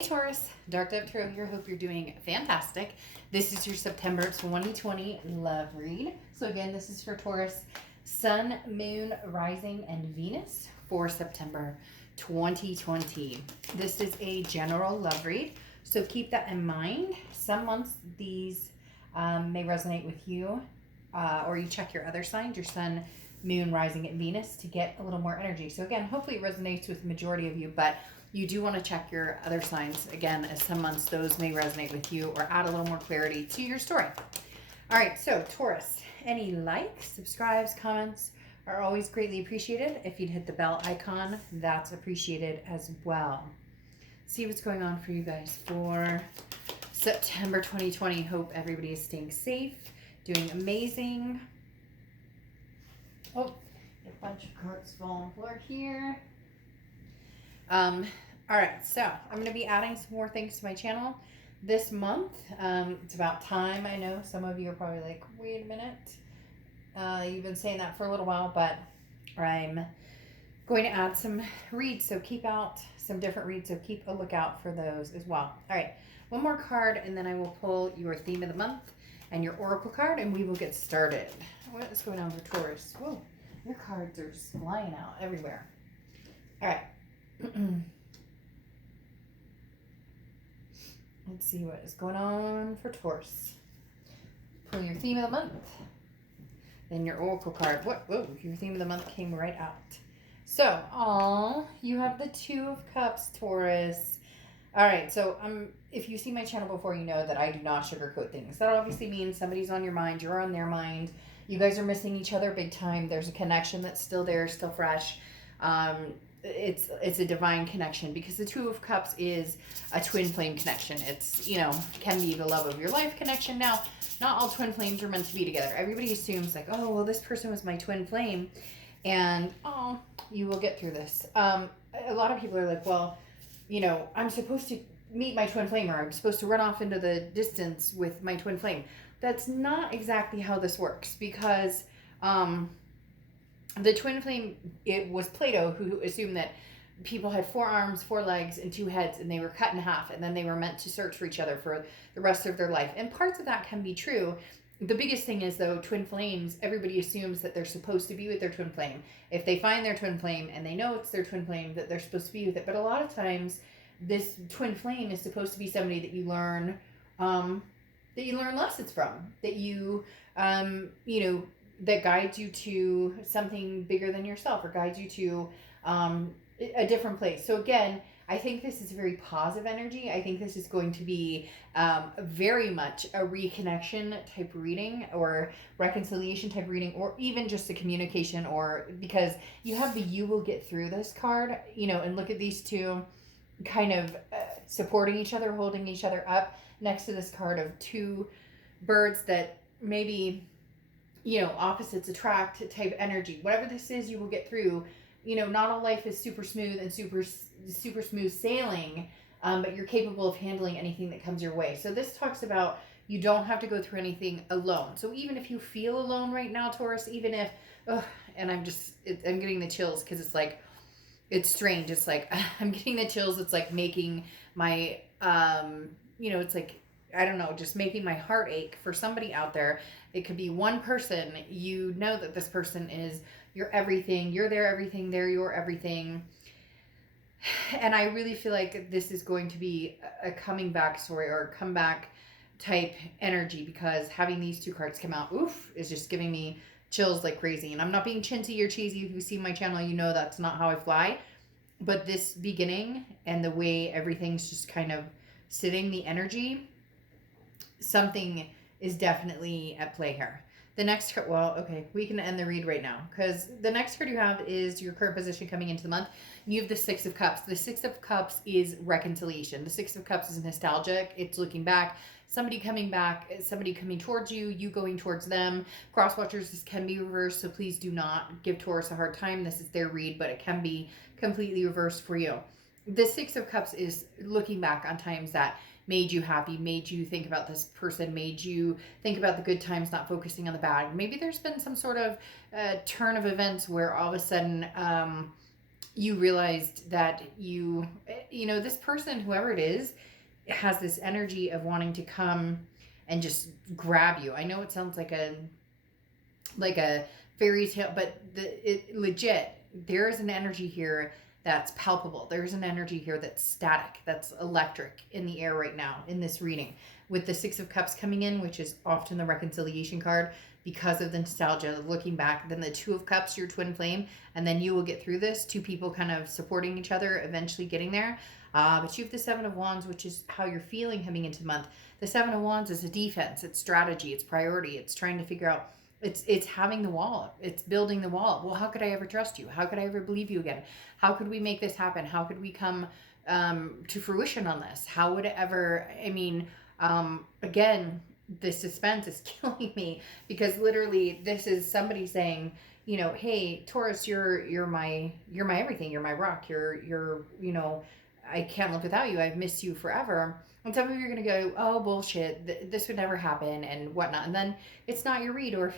Taurus, Dark Dove Tarot here. Hope you're doing fantastic. This is your September 2020 love read. So again, this is for Taurus, Sun, Moon, Rising, and Venus for September 2020. This is a general love read, so keep that in mind. Some months these may resonate with you, or you check your other signs, your Sun, Moon, Rising, and Venus, to get a little more energy. So again, hopefully it resonates with the majority of you, but you do want to check your other signs, again, as some months those may resonate with you or add a little more clarity to your story. All right, so Taurus, any likes, subscribes, comments are always greatly appreciated. If you'd hit the bell icon, that's appreciated as well. See what's going on for you guys for September 2020. Hope everybody is staying safe, doing amazing. Oh, a bunch of cards fall on the floor here. All right, so I'm going to be adding some more things to my channel this month. It's about time. I know some of you are probably like, wait a minute. You've been saying that for a little while, but I'm going to add some reads, so keep out some different reads, so keep a lookout for those as well. All right, one more card, and then I will pull your theme of the month and your oracle card, and we will get started. What is going on for Taurus? Whoa, your cards are flying out everywhere. All right. Let's see what is going on for Taurus. Pull your theme of the month. Then your oracle card. Whoa, your theme of the month came right out. So, you have the Two of Cups, Taurus. All right, so if you see my channel before, you know that I do not sugarcoat things. That obviously means somebody's on your mind, you're on their mind. You guys are missing each other big time. There's a connection that's still there, still fresh. It's a divine connection, because the Two of Cups is a twin flame connection. It's, can be the love of your life connection. Now, not all twin flames are meant to be together. Everybody assumes like, oh, well, this person was my twin flame, and you will get through this. A lot of people are like, well, I'm supposed to meet my twin flame, or I'm supposed to run off into the distance with my twin flame. That's not exactly how this works, because the twin flame, it was Plato who assumed that people had 4 arms, 4 legs, and 2 heads, and they were cut in half, and then they were meant to search for each other for the rest of their life. And parts of that can be true. The biggest thing is, though, twin flames, everybody assumes that they're supposed to be with their twin flame. If they find their twin flame and they know it's their twin flame, that they're supposed to be with it. But a lot of times, this twin flame is supposed to be somebody that you learn lessons from, that you, that guides you to something bigger than yourself, or guides you to a different place. So again, I think this is a very positive energy. I think this is going to be very much a reconnection type reading, or reconciliation type reading, or even just a communication, or because you have the you will get through this card, and look at these two kind of supporting each other, holding each other up next to this card of 2 birds that maybe, opposites attract type energy. Whatever this is, you will get through. Not all life is super smooth and super smooth sailing, but you're capable of handling anything that comes your way. So this talks about you don't have to go through anything alone. So even if you feel alone right now, Taurus, even if, and I'm getting the chills, because it's like, it's strange. It's like, I'm getting the chills. It's like making my, it's like, I don't know, just making my heart ache for somebody out there. It could be one person. You know that this person is your everything. You're their everything. They're your everything. And I really feel like this is going to be a coming back story, or a comeback type energy, because having these 2 cards come out, is just giving me chills like crazy. And I'm not being chintzy or cheesy. If you see my channel, you know that's not how I fly. But this beginning and the way everything's just kind of sitting, the energy, something is definitely at play here. The next card, well, okay, we can end the read right now, because the next card you have is your current position coming into the month. You have the Six of Cups. The Six of Cups is reconciliation. The Six of Cups is nostalgic. It's looking back. Somebody coming back, somebody coming towards you, you going towards them. Cross watchers, this can be reversed, so please do not give Taurus a hard time. This is their read, but it can be completely reversed for you. The Six of Cups is looking back on times that made you happy, made you think about this person, made you think about the good times, not focusing on the bad. Maybe there's been some sort of turn of events where all of a sudden you realized that this person, whoever it is, has this energy of wanting to come and just grab you. I know it sounds like a fairy tale, but legit, there is an energy here that's palpable. There's an energy here that's static, that's electric in the air right now in this reading. With the Six of Cups coming in, which is often the reconciliation card because of the nostalgia, looking back, then the Two of Cups, your twin flame, and then you will get through this. Two people kind of supporting each other, eventually getting there. But you have the Seven of Wands, which is how you're feeling coming into the month. The Seven of Wands is a defense, it's strategy, it's priority, it's trying to figure out, it's having the wall, it's building the wall. Well, how could I ever trust you? How could I ever believe you again? How could we make this happen? How could we come to fruition on this? How would it ever, again, the suspense is killing me, because literally this is somebody saying, hey, Taurus, you're my everything, you're my rock, you're I can't live without you, I've missed you forever. And some of you are going to go, oh, bullshit, this would never happen and whatnot. And then it's not your read. Or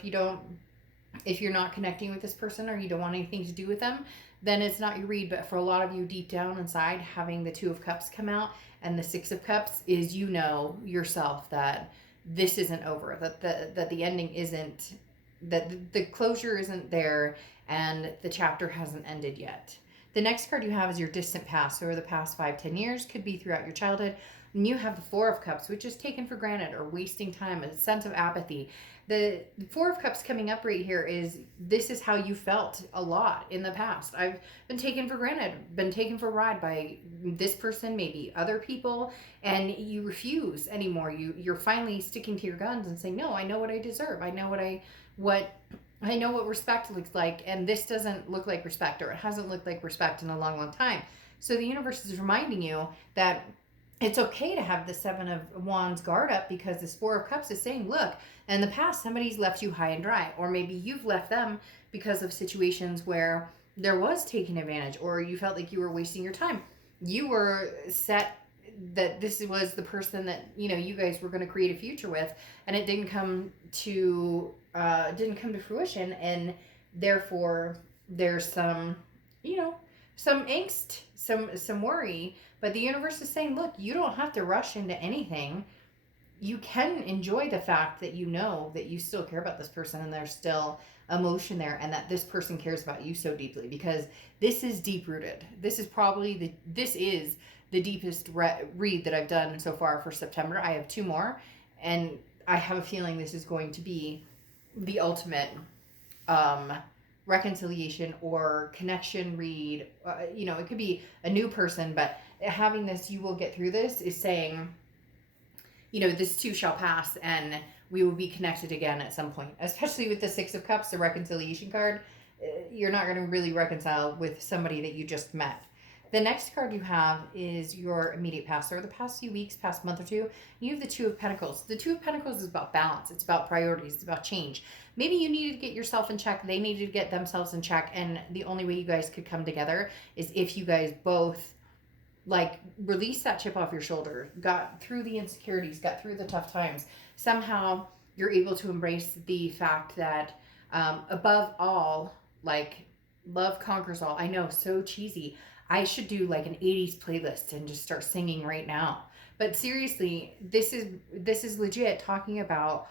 if you're not connecting with this person, or you don't want anything to do with them, then it's not your read. But for a lot of you, deep down inside, having the Two of Cups come out and the Six of Cups is, yourself, that this isn't over, that the ending isn't, that the closure isn't there, and the chapter hasn't ended yet. The next card you have is your distant past, or the past 5-10 years, could be throughout your childhood. And you have the Four of Cups, which is taken for granted or wasting time, a sense of apathy. The Four of Cups coming up right here this is how you felt a lot in the past. I've been taken for granted, been taken for a ride by this person, maybe other people, and you refuse anymore. You're finally sticking to your guns and saying, no, I know what I deserve. I know what respect looks like, and this doesn't look like respect, or it hasn't looked like respect in a long, long time. So the universe is reminding you that it's okay to have the Seven of Wands guard up, because this Four of Cups is saying, look, in the past, somebody's left you high and dry, or maybe you've left them because of situations where there was taking advantage, or you felt like you were wasting your time. You were set that this was the person that, you guys were going to create a future with, and it didn't come to fruition, and therefore there's some angst, some worry. But the universe is saying, look, you don't have to rush into anything. You can enjoy the fact that that you still care about this person, and there's still emotion there, and that this person cares about you so deeply, because this is deep rooted. This is probably the deepest read that I've done so far for September. I have 2 more, and I have a feeling this is going to be the ultimate reconciliation or connection read. It could be a new person, but having this, you will get through this, is saying, this too shall pass, and we will be connected again at some point. Especially with the Six of Cups, the reconciliation card. You're not going to really reconcile with somebody that you just met. The next card you have is your immediate past, or the past few weeks, past month or two. You have the Two of Pentacles. The Two of Pentacles is about balance. It's about priorities. It's about change. Maybe you needed to get yourself in check. They needed to get themselves in check. And the only way you guys could come together is if you guys both release that chip off your shoulder, got through the insecurities, got through the tough times. Somehow you're able to embrace the fact that above all, love conquers all. I know, so cheesy. I should do an 80s playlist and just start singing right now. But seriously, this is legit talking about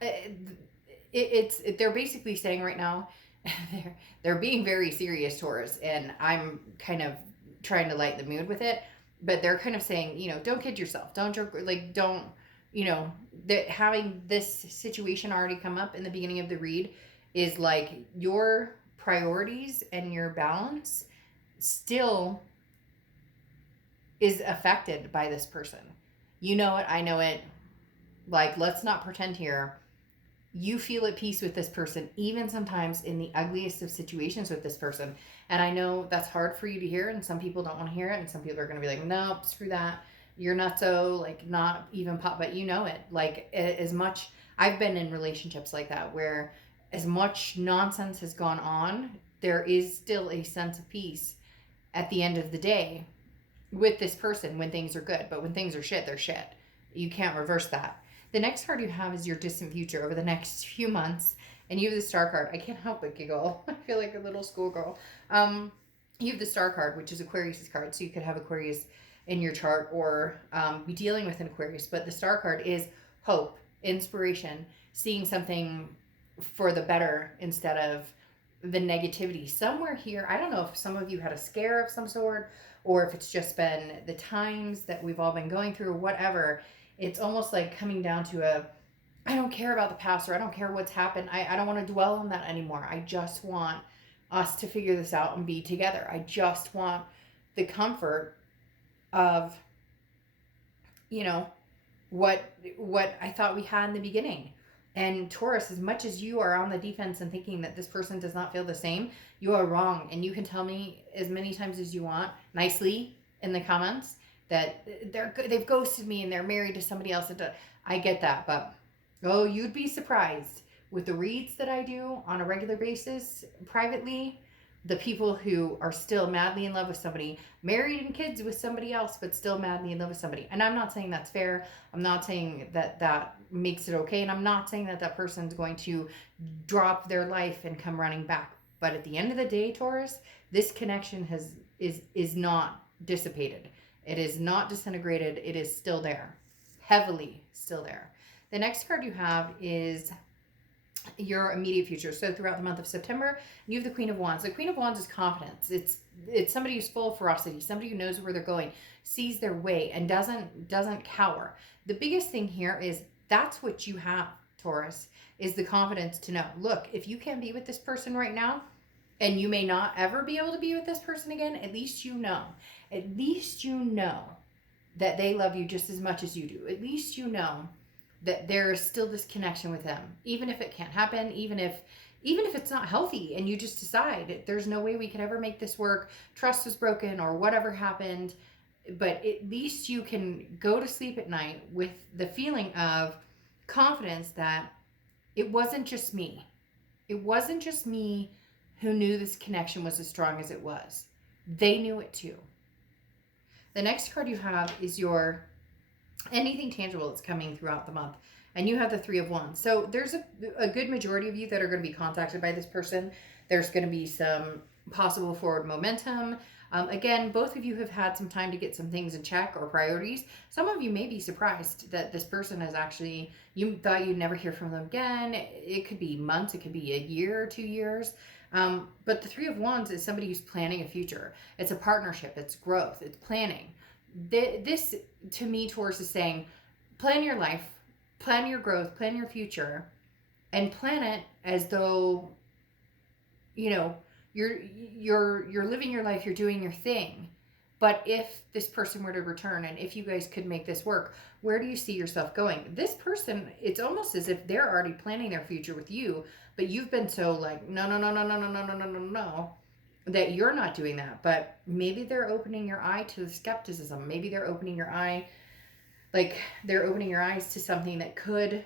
they're basically saying right now, they're being very serious, Taurus, and I'm kind of trying to light the mood with it, but they're kind of saying, don't kid yourself, don't joke, don't, that having this situation already come up in the beginning of the read is your priorities and your balance still is affected by this person. You know it, I know it. Let's not pretend here. You feel at peace with this person, even sometimes in the ugliest of situations with this person. And I know that's hard for you to hear, and some people don't want to hear it, and some people are going to be like, nope, screw that. You're not so, not even pop, but you know it. As much, I've been in relationships like that, where as much nonsense has gone on, there is still a sense of peace at the end of the day with this person when things are good. But when things are shit, they're shit. You can't reverse that. The next card you have is your distant future over the next few months. And you have the Star card. I can't help but giggle. I feel like a little schoolgirl. You have the Star card, which is Aquarius's card. So you could have Aquarius in your chart or be dealing with an Aquarius. But the Star card is hope, inspiration, seeing something for the better instead of the negativity. Somewhere here, I don't know if some of you had a scare of some sort or if it's just been the times that we've all been going through, whatever. It's almost like coming down to a, I don't care about the past or I don't care what's happened. I don't want to dwell on that anymore. I just want us to figure this out and be together. I just want the comfort of, you know, what I thought we had in the beginning. And Taurus, as much as you are on the defense and thinking that this person does not feel the same, you are wrong. And you can tell me as many times as you want, nicely in the comments, that they've ghosted me and they're married to somebody else. I get that, but oh, you'd be surprised with the reads that I do on a regular basis privately. The people who are still madly in love with somebody, married and kids with somebody else, but still madly in love with somebody. And I'm not saying that's fair. I'm not saying that that makes it okay. And I'm not saying that that person's going to drop their life and come running back. But at the end of the day, Taurus, this connection is not dissipated. It is not disintegrated. It is still there, heavily still there. The next card you have is your immediate future. So throughout the month of September, you have the Queen of Wands. The Queen of Wands is confidence. It's somebody who's full of ferocity, somebody who knows where they're going, sees their way, and doesn't cower. The biggest thing here is that's what you have, Taurus, is the confidence to know, look, if you can't be with this person right now, and you may not ever be able to be with this person again, at least you know that they love you just as much as you do. At least you know that there is still this connection with them, even if it can't happen, even if it's not healthy and you just decide there's no way we could ever make this work, trust was broken or whatever happened, but at least you can go to sleep at night with the feeling of confidence that it wasn't just me. It wasn't just me who knew this connection was as strong as it was. They knew it too. The next card you have is your anything tangible that's coming throughout the month. And you have the Three of Wands. So there's a good majority of you that are going to be contacted by this person. There's going to be some possible forward momentum. Again, both of you have had some time to get some things in check or priorities. Some of you may be surprised that this person is actually, you thought you'd never hear from them again. It could be months. It could be a year or 2 years. But the Three of Wands is somebody who's planning a future. It's a partnership. It's growth. It's planning. This, to me, Taurus is saying, plan your life, plan your growth, plan your future, and plan it as though, you know, you're living your life, you're doing your thing. But if this person were to return and if you guys could make this work, where do you see yourself going? This person, it's almost as if they're already planning their future with you, but you've been so like, no, that you're not doing that. But maybe they're opening your eye to the skepticism. Maybe they're opening your eye, like they're opening your eyes to something that could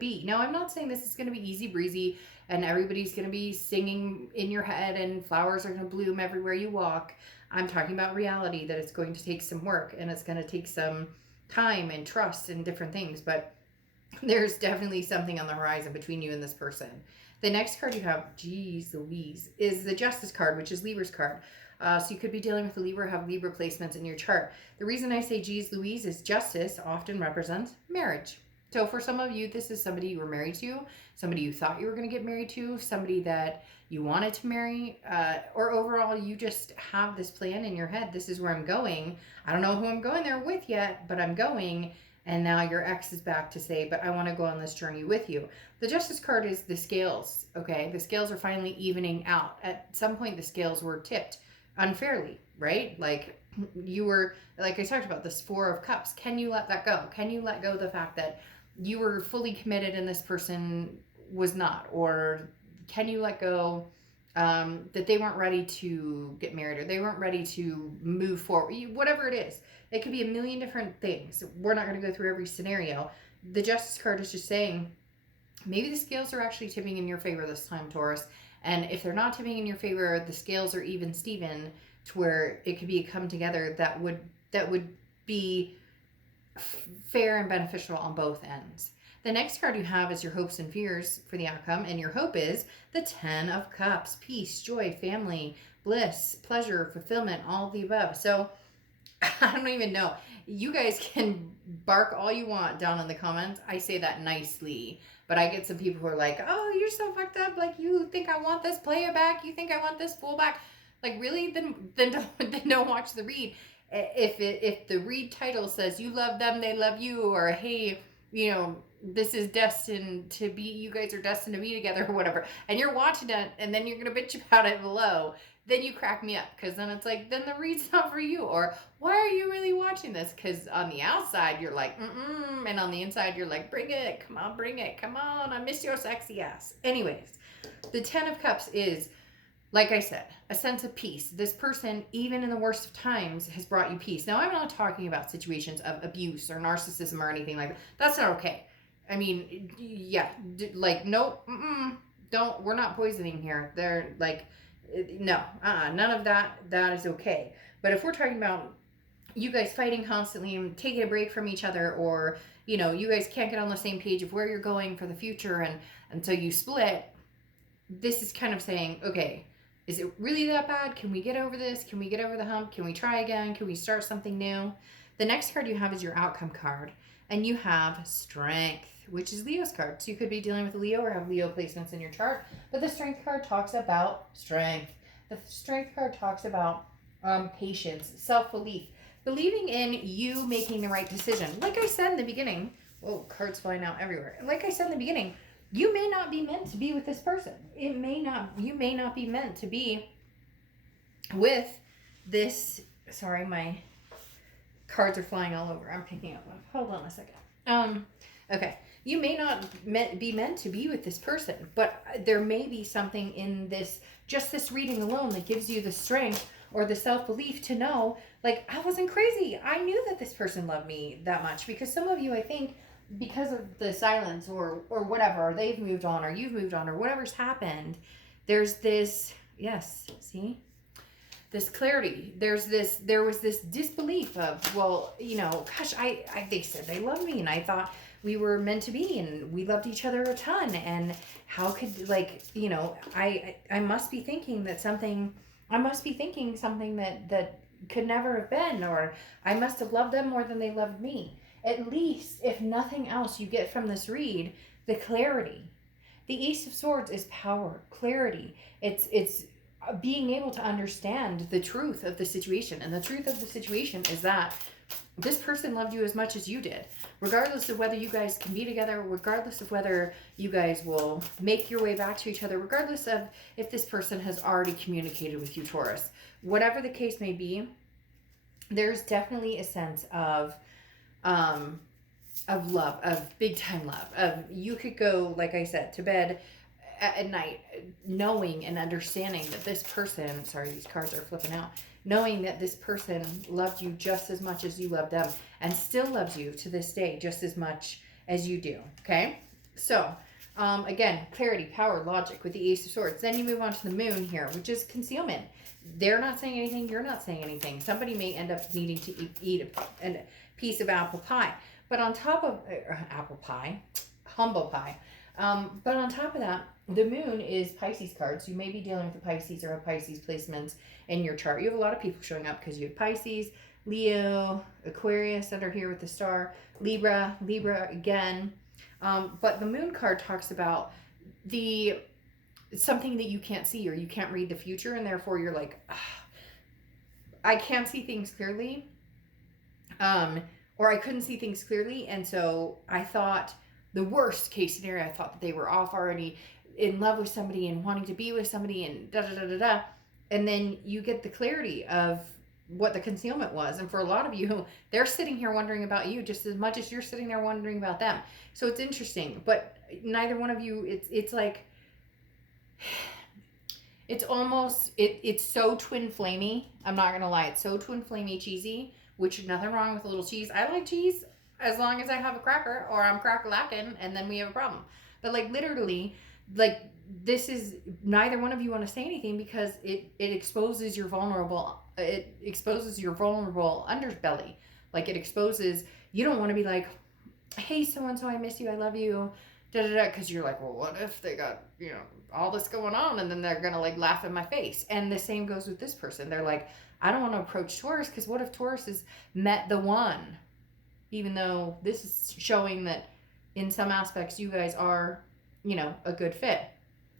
be. Now, I'm not saying this is going to be easy breezy and everybody's going to be singing in your head and flowers are going to bloom everywhere you walk. I'm talking about reality, that it's going to take some work and it's going to take some time and trust and different things. But there's definitely something on the horizon between you and this person. The next card you have, geez Louise, is the Justice card, which is Libra's card. So you could be dealing with a Libra, have Libra placements in your chart. The reason I say geez Louise is justice often represents marriage. So for some of you, this is somebody you were married to, somebody you thought you were going to get married to, somebody that you wanted to marry, or overall you just have this plan in your head. This is where I'm going. I don't know who I'm going there with yet, but I'm going. And now your ex is back to say, but I want to go on this journey with you. The Justice card is the scales, okay? The scales are finally evening out. At some point, the scales were tipped unfairly, right? Like you were, like I talked about, this Four of Cups. Can you let that go? Can you let go of the fact that you were fully committed and this person was not? Or can you let go that they weren't ready to get married or they weren't ready to move forward? Whatever it is. It could be a million different things. We're not going to go through every scenario. The Justice card is just saying, maybe the scales are actually tipping in your favor this time, Taurus. And if they're not tipping in your favor, the scales are even Steven, to where it could be a come together that would be fair and beneficial on both ends. The next card you have is your hopes and fears for the outcome. And your hope is the 10 of Cups, peace, joy, family, bliss, pleasure, fulfillment, all of the above. So I don't even know. You guys can bark all you want down in the comments. I say that nicely. But I get some people who are like, oh, you're so fucked up. Like, you think I want this player back? You think I want this full back? Like, really? Then don't watch the read. If the read title says you love them, they love you, or hey, this is destined to be, you guys are destined to be together, or whatever, and you're watching it and then you're gonna bitch about it below, then you crack me up, because then it's like, then the read's not for you. Or why are you really watching this? Because on the outside you're like and on the inside you're like, bring it, come on, bring it, come on, I miss your sexy ass. Anyways, the 10 of Cups is, like I said, a sense of peace. This person, even in the worst of times, has brought you peace. Now, I'm not talking about situations of abuse or narcissism or anything like that. That's not okay. I mean, yeah, like, nope, don't, we're not poisoning here. They're like, no, none of that is okay. But if we're talking about you guys fighting constantly and taking a break from each other, or, you guys can't get on the same page of where you're going for the future, and so you split, this is kind of saying, okay, is it really that bad? Can we get over this? Can we get over the hump? Can we try again? Can we start something new? The next card you have is your outcome card, and you have Strength, which is Leo's card. So you could be dealing with Leo or have Leo placements in your chart, but the Strength card talks about strength. The Strength card talks about patience, self-belief, believing in you making the right decision. Like I said in the beginning, whoa, cards flying out everywhere. Like I said in the beginning, you may not be meant to be with this person. You may not be meant to be with this. Sorry, my cards are flying all over. I'm picking up one. Hold on a second. Okay. You may not be meant to be with this person, but there may be something in this, just this reading alone, that gives you the strength or the self-belief to know, like, I wasn't crazy. I knew that this person loved me that much. Because some of you, I think, because of the silence or whatever, or they've moved on, or you've moved on, or whatever's happened, there's this, yes, see, this clarity. There was this disbelief of, well, gosh, they said they loved me, and I thought we were meant to be, and we loved each other a ton, and how could, like, I must be thinking that something, that could never have been, or I must have loved them more than they loved me. At least, if nothing else, you get from this read the clarity. The Ace of Swords is power, clarity. It's being able to understand the truth of the situation. And the truth of the situation is that this person loved you as much as you did. Regardless of whether you guys can be together, regardless of whether you guys will make your way back to each other, regardless of if this person has already communicated with you, Taurus. Whatever the case may be, there's definitely a sense of love, of big time love, of you could go, like I said, to bed at night knowing and understanding that this person, sorry, these cards are flipping out, knowing that this person loved you just as much as you loved them, and still loves you to this day just as much as you do. Okay, so again, clarity, power, logic with the Ace of Swords. Then you move on to the Moon here, which is concealment. They're not saying anything, you're not saying anything. Somebody may end up needing to eat a piece of apple pie. But on top of apple pie, humble pie. But on top of that, the Moon is Pisces cards. You may be dealing with a Pisces or have Pisces placements in your chart. You have a lot of people showing up because you have Pisces, Leo, Aquarius that are here with the star, Libra again. But the Moon card talks about something that you can't see, or you can't read the future, and therefore you're like, I can't see things clearly. Or I couldn't see things clearly, and so I thought the worst case scenario, I thought that they were off already, in love with somebody and wanting to be with somebody, and da-da-da-da-da. And then you get the clarity of what the concealment was. And for a lot of you, they're sitting here wondering about you just as much as you're sitting there wondering about them. So it's interesting. But neither one of you, it's like, it's almost, it's so twin flamey. I'm not going to lie. It's so twin flamey cheesy, which nothing wrong with a little cheese. I like cheese as long as I have a cracker or I'm cracker-lacking, and then we have a problem. But like literally, like this is, neither one of you want to say anything because it exposes your vulnerable, underbelly. Like it exposes, you don't want to be like, hey, so-and-so, I miss you, I love you, da-da-da, because you're like, well, what if they got, you know, all this going on, and then they're gonna like laugh in my face. And the same goes with this person. They're like, I don't want to approach Taurus because what if Taurus has met the one? Even though this is showing that in some aspects you guys are, you know, a good fit.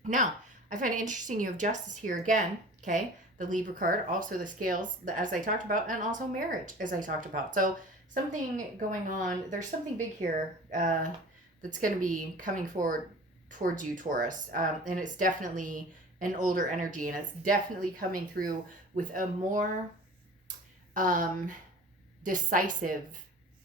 Now, I find it interesting you have Justice here again, okay? The Libra card, also the scales, as I talked about, and also marriage, as I talked about. So something going on, there's something big here that's going to be coming forward towards you, Taurus. And it's definitely an older energy, and it's definitely coming through with a more decisive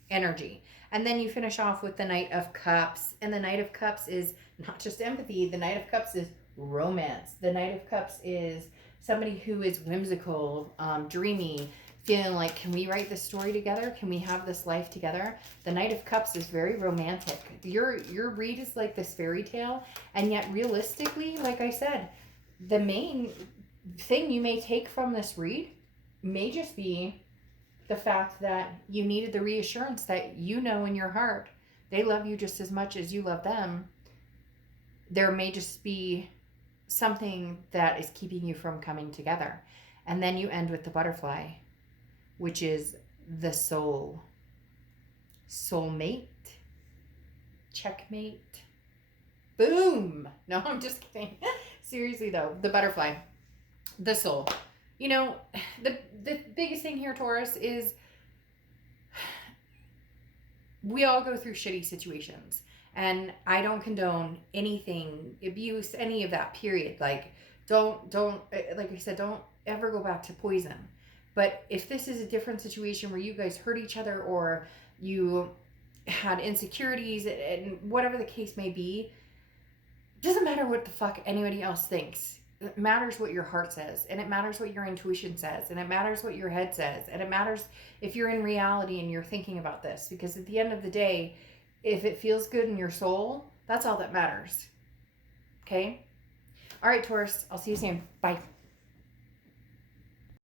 energy. And then you finish off with the Knight of Cups. And the Knight of Cups is not just empathy. The Knight of Cups is romance. The Knight of Cups is somebody who is whimsical, dreamy, feeling like, can we write this story together? Can we have this life together? The Knight of Cups is very romantic. Your read is like this fairy tale. And yet realistically, like I said, the main thing you may take from this read may just be the fact that you needed the reassurance that you know in your heart they love you just as much as you love them. There may just be something that is keeping you from coming together. And then you end with the butterfly, which is the soul. Soulmate. Checkmate. Boom. No, I'm just kidding. Seriously though, the butterfly. The soul. You know, the biggest thing here, Taurus, is we all go through shitty situations. And I don't condone anything, abuse, any of that, period. Like, don't, like I said, don't ever go back to poison. But if this is a different situation where you guys hurt each other or you had insecurities and whatever the case may be, it doesn't matter what the fuck anybody else thinks. It matters what your heart says, and it matters what your intuition says, and it matters what your head says, and it matters if you're in reality and you're thinking about this, because at the end of the day, if it feels good in your soul, that's all that matters. Okay? All right, Taurus, I'll see you soon. Bye.